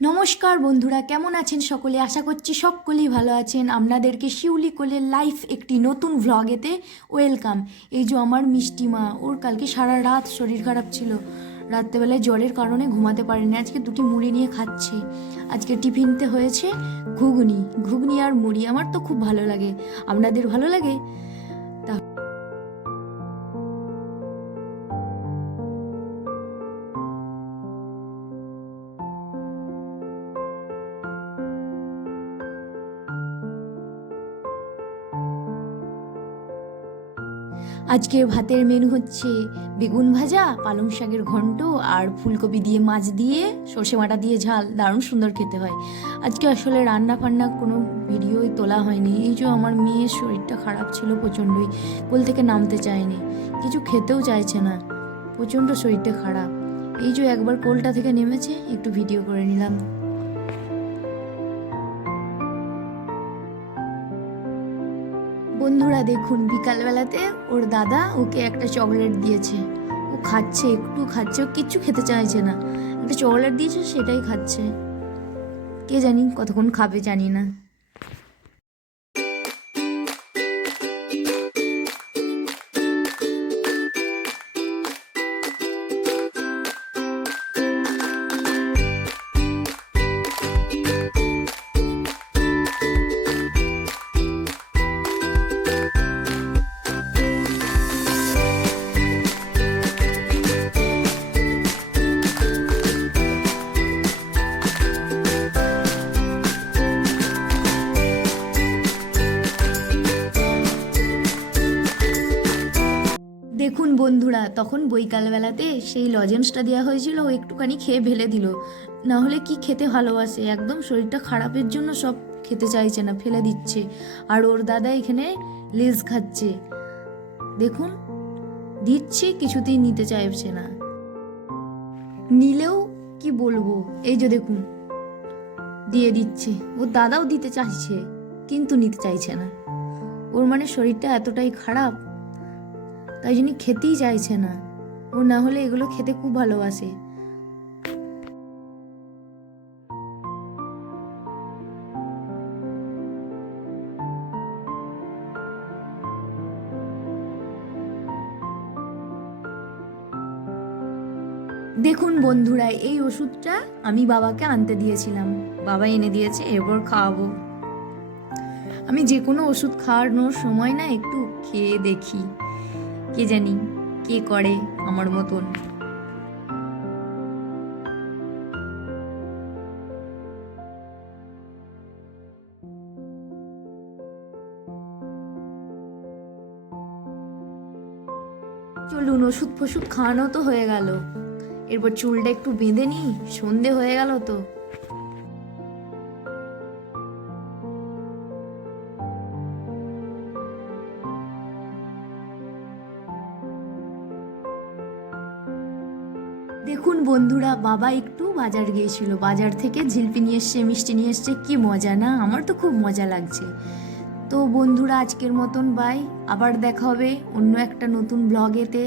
নমস্কার বন্ধুরা, কেমন আছেন সকলে? আশা করছি সকলেই ভালো আছেন। আপনাদেরকে শিউলি কোলের লাইফ একটি নতুন ভ্লগেতে ওয়েলকাম। এই যে আমার মিষ্টি মা, ওর কালকে সারা রাত শরীর খারাপ ছিল, রাত্রেবেলায় জ্বরের কারণে ঘুমাতে পারেনি। আজকে দুটি মুড়ি নিয়ে খাচ্ছে। আজকে টিফিনতে হয়েছে ঘুগনি ঘুগনি আর মুড়ি। আমার তো খুব ভালো লাগে। আপনাদের ভালো লাগে? আজকে ভাতের মেনু হচ্ছে বেগুন ভাজা, পালং শাকের ঘন্ট আর ফুলকপি দিয়ে মাছ দিয়ে সর্ষে বাটা দিয়ে ঝাল। দারুণ সুন্দর খেতে হয়। আজকে আসলে রান্না ফান্না কোনো ভিডিওই তোলা হয়নি। এই যে আমার মেয়ের শরীরটা খারাপ ছিল প্রচণ্ডই, কোল থেকে নামতে চায়নি, কিছু খেতেও চাইছে না, প্রচণ্ড শরীরটা খারাপ। এই যে একবার কোলটা থেকে নেমেছে, একটু ভিডিও করে নিলাম। বন্ধুরা দেখুন, বিকালবেলাতে ওর দাদা ওকে একটা চকলেট দিয়েছে। ও খাচ্ছে, একটু খাচ্ছে, ও কিচ্ছু খেতে চাইছে না। একটা চকলেট দিয়েছে, সেটাই খাচ্ছে। কে জানি কতক্ষণ খাবে, জানি না। দেখুন বন্ধুরা, তখন বৈকালবেলাতে সেই লজেন্সটা দেওয়া হয়েছিল, ও একটুখানি খেয়ে ফেলে দিল। না হলে কি খেতে ভালোবাসে, একদম শরীরটা খারাপের জন্য সব খেতে চাইছে না, ফেলে দিচ্ছে। আর ওর দাদা এখানে লেজ খাচ্ছে। দেখুন, দিচ্ছি, কিছুতেই নিতে চাইছে না। নিলেও কি বলবো, এই যে দেখুন দিয়ে দিচ্ছে। ওর দাদাও দিতে চাইছে, কিন্তু নিতে চাইছে না। ওর মানে শরীরটা এতটাই খারাপ, তাই জন্য খেতেই চাইছে না। ও না হলে এগুলো খেতে খুব ভালোবাসে। দেখুন বন্ধুরা, এই ওষুধটা আমি বাবাকে আনতে দিয়েছিলাম, বাবা এনে দিয়েছে, এরপর খাওয়াবো। আমি যে কোনো ওষুধ খাওয়ানোর সময় না একটু খেয়ে দেখি, কে জানি কে করে আমার মতন। চলুন, ওষুধ ফষুধ খাওয়ানো তো হয়ে গেল, এরপর চুলটা একটু বেঁধে নিই, সন্ধে হয়ে গেল তো। দেখুন বন্ধুরা, বাবা একটু বাজার গিয়েছিল, বাজার থেকে জিলিপি নিয়ে এসছে, মিষ্টি নিয়ে এসছে। কি মজা না, আমার তো খুব মজা লাগছে। তো বন্ধুরা, আজকের মতন বাই, আবার দেখা হবে অন্য একটা নতুন ব্লগেতে।